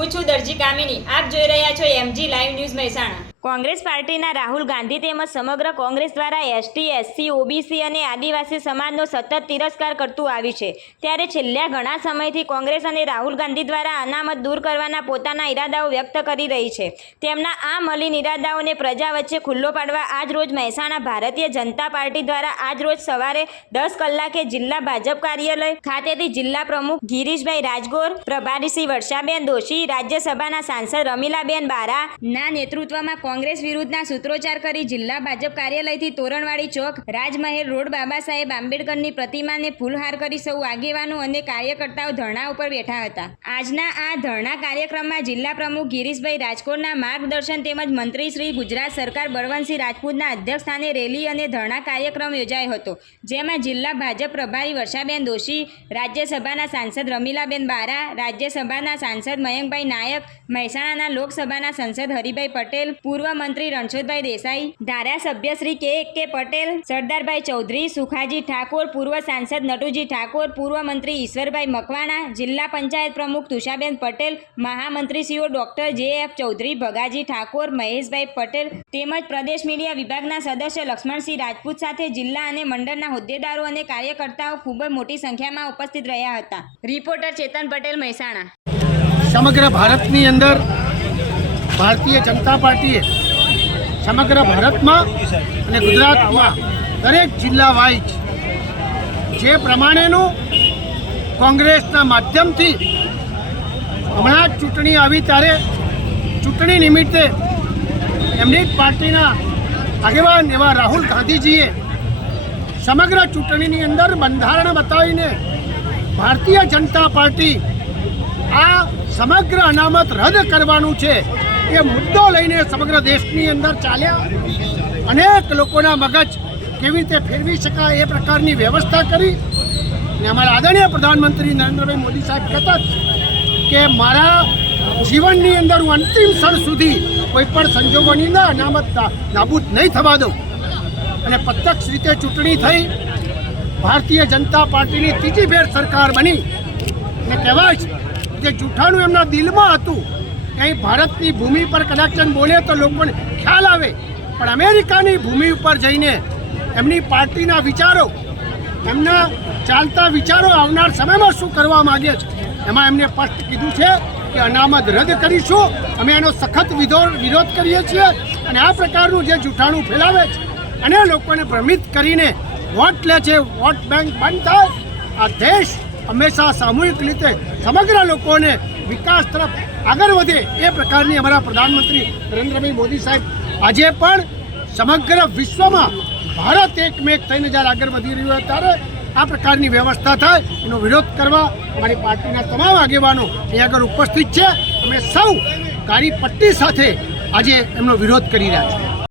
હું છું દરજી કામિની। આપ જોઈ રહ્યા છો MG live news Mehsana. Congress પાર્ટીના રાહુલ ગાંધી તેમજ સમગ્ર કોંગ્રેસ દ્વારા એસટી, એસસી, ઓબીસી અને આદિવાસી સમાજનો સતત તિરસ્કાર કરતું આવ્યું છે। ત્યારે છેલ્લા ઘણા સમયથી કોંગ્રેસ અને રાહુલ ગાંધી દ્વારા અનામત દૂર કરવાના પોતાના ઈરાદાઓ વ્યક્ત કરી રહી છે। તેમના આ મલિન ઈરાદાઓને પ્રજા વચ્ચે ખુલ્લો પાડવા આજરોજ મહેસાણા ભારતીય જનતા પાર્ટી દ્વારા આજરોજ સવારે 10 કલાકે જિલ્લા ભાજપ કાર્યાલય ખાતેથી જિલ્લા પ્રમુખ ગિરીશભાઈ રાજગોર, પ્રભારી શ્રી વર્ષાબેન દોશી, રાજ્યસભાના સાંસદ રમીલાબેન બારાના નેતૃત્વમાં કોંગ્રેસ વિરુદ્ધના સૂત્રોચ્ચાર કરી જિલ્લા ભાજપ કાર્યાલયથી તોરણવાડી ચોક, રાજમહેલ રોડ બાબા સાહેબ આંબેડકરની પ્રતિમાને ફૂલહાર કરી સૌ આગેવાનો અને કાર્યકર્તાઓ ધરણા ઉપર બેઠા હતા। આજના આ ધરણા કાર્યક્રમમાં જિલ્લા પ્રમુખ ગિરીશભાઈ રાજકોરના માર્ગદર્શન તેમજ મંત્રી શ્રી ગુજરાત સરકાર બળવંતસિંહ રાજપૂતના અધ્યક્ષસ્થાને રેલી અને ધરણા કાર્યક્રમ યોજાયો હતો, જેમાં જિલ્લા ભાજપ પ્રભારી વર્ષાબેન દોશી, રાજ્યસભાના સાંસદ રમીલાબેન બારા, રાજ્યસભાના સાંસદ મયંકભાઈ નાયક, મહેસાણાના લોકસભાના સંસદ હરિભાઈ પટેલ, પૂર્વ મંત્રી રણછોડભાઈ દેસાઈ, ધારાસભ્ય શ્રી કે પટેલ, સરદારભાઈ ચૌધરી, સુખાજી ઠાકોર, પૂર્વ સાંસદ નટુજી ઠાકોર, પૂર્વ મંત્રી ઈશ્વરભાઈ મકવાણા, જિલ્લા પંચાયત પ્રમુખ તુષાબેન પટેલ, મહામંત્રીશ્રીઓ ડોક્ટર JF ચૌધરી, ભગાજી ઠાકોર, મહેશભાઈ પટેલ તેમજ પ્રદેશ મીડિયા વિભાગના સદસ્ય લક્ષ્મણસિંહ રાજપૂત સાથે જિલ્લા અને મંડળના હોદ્દેદારો અને કાર્યકર્તાઓ ખૂબ જ મોટી સંખ્યામાં ઉપસ્થિત રહ્યા હતા। રિપોર્ટર ચેતન પટેલ, મહેસાણા। સમગ્ર ભારતની અંદર ભારતીય જનતા પાર્ટીએ સમગ્ર ભારતમાં અને ગુજરાતમાં દરેક જિલ્લા વાઇઝ જે પ્રમાણેનું કોંગ્રેસના માધ્યમથી હમણાં જ ચૂંટણી આવી ત્યારે ચૂંટણી નિમિત્તે એમની જ પાર્ટીના આગેવાન એવા રાહુલ ગાંધીજીએ સમગ્ર ચૂંટણીની અંદર બંધારણ બતાવીને ભારતીય જનતા પાર્ટી આ સમગ્ર અનામત રદ કરવાનું છે એ મુદ્દો લઈને સમગ્ર દેશની અંદર ચાલ્યા। અનેક લોકોના મગજ કેવી રીતે ફેરવી શકાય એ પ્રકારની વ્યવસ્થા કરી અને અમારા આદરણીય પ્રધાનમંત્રી નરેન્દ્રભાઈ મોદી સાહેબ કહેતા કે મારા જીવનની અંદર હું અંતિમ ક્ષણ સુધી કોઈ પણ સંજોગોની અંદર અનામત નાબૂદ નહીં થવા દઉં। અને પ્રત્યક્ષ રીતે ચૂંટણી થઈ, ભારતીય જનતા પાર્ટીની ત્રીજી ફેર સરકાર બની અને કહેવાય છે કે જૂઠાણું એમના દિલમાં હતું। કંઈ ભારતની ભૂમિ પર કદાચ બોલે તો લોકોને ખ્યાલ આવે, પણ અમેરિકાની ભૂમિ ઉપર જઈને એમની પાર્ટીના વિચારો, એમના ચાલતા વિચારો આવનાર સમયમાં શું કરવા માગે છે એમાં એમને સ્પષ્ટ કીધું છે કે અનામત રદ કરીશું। અમે એનો સખત વિરોધ કરીએ છીએ અને આ પ્રકારનું જે જૂઠાણું ફેલાવે છે અને લોકોને ભ્રમિત કરીને વોટ લે છે, વોટ બેંક બંધ થાય। આ દેશ હંમેશા સામૂહિક રીતે સમગ્ર લોકોને વિકાસ તરફ આગળ વધે એ પ્રકારની અમારા પ્રધાનમંત્રી નરેન્દ્રભાઈ મોદી સાહેબ આજે પણ સમગ્ર વિશ્વમાં ભારત એકમેક થઈને જ્યારે આગળ વધી રહ્યું હોય ત્યારે આ પ્રકારની વ્યવસ્થા થાય એનો વિરોધ કરવા અમારી પાર્ટીના તમામ આગેવાનો અહીં આગળ ઉપસ્થિત છે। અમે સૌ કાળી પટ્ટી સાથે આજે એમનો વિરોધ કરી રહ્યા છીએ।